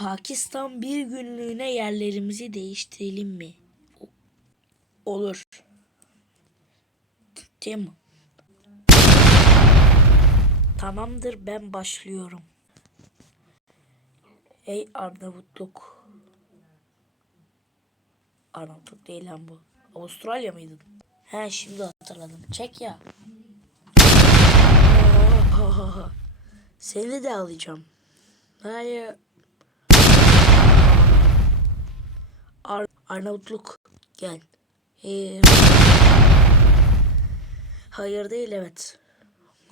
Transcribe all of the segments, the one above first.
Pakistan bir günlüğüne yerlerimizi değiştirelim mi? Olur. Tamam. Tamamdır ben başlıyorum. Ey Arnavutluk. Arnavutluk değil lan bu. Avustralya mıydı? He şimdi hatırladım. Çek ya. Seni de alacağım. Hayır. Ar Arnavutluk gel. Ee, hayır değil evet.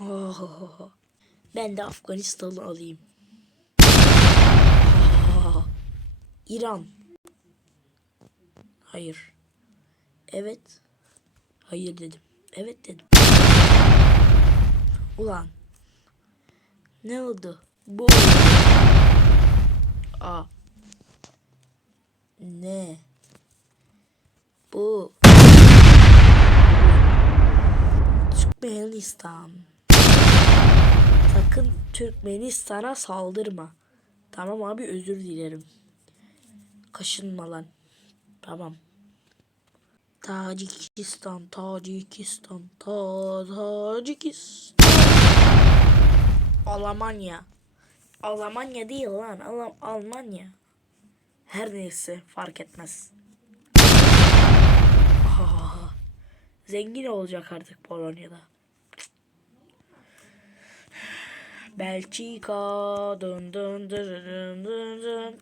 Oh, ben de Afganistan'ı alayım. Ah, İran. Hayır. Evet. Hayır dedim. Evet dedim. Ulan. Ne oldu? Bu. A. Ne? Bu. Türkmenistan. Sakın Türkmenistan'a saldırma. Tamam abi özür dilerim. Kaşınma lan. Tamam. Tacikistan, Tacikistan, ta Tacikistan. Almanya. Almanya değil lan. Al Almanya. Her neyse fark etmez. Ah, zengin olacak artık Polonya'da. Belçika dın dın dın dın dın.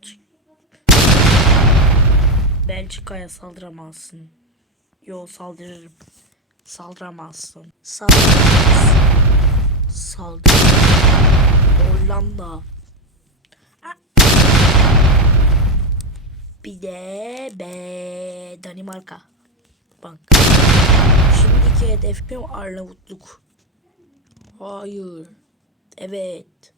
Belçika'ya saldıramazsın. Yo saldırırım. Saldıramazsın. Saldıramazsın. Saldır. Hollanda. Bir de B Danimarka. Bak. Şimdiki hedefim Arnavutluk. Hayır. Evet.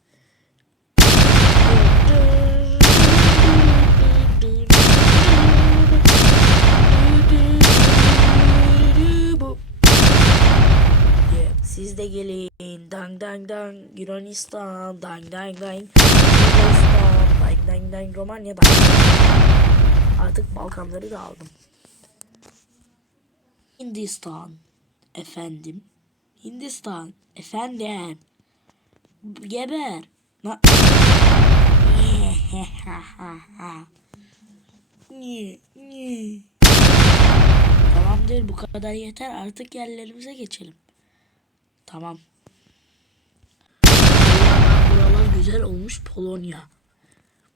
Siz de gelin. Dang dang dang. Yunanistan. Dang dang dang. Yunanistan. Dang dang dang. Romanya. Dang. Artık Balkanları da aldım. Hindistan. Efendim. Hindistan. Efendim. Geber. Na? Tamamdır bu kadar yeter artık yerlerimize geçelim. Tamam. Buralar güzel olmuş Polonya.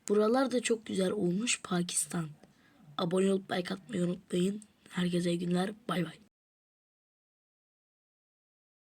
Buralar da çok güzel olmuş Pakistan. Abone olup like atmayı unutmayın. Herkese iyi günler. Bay bay.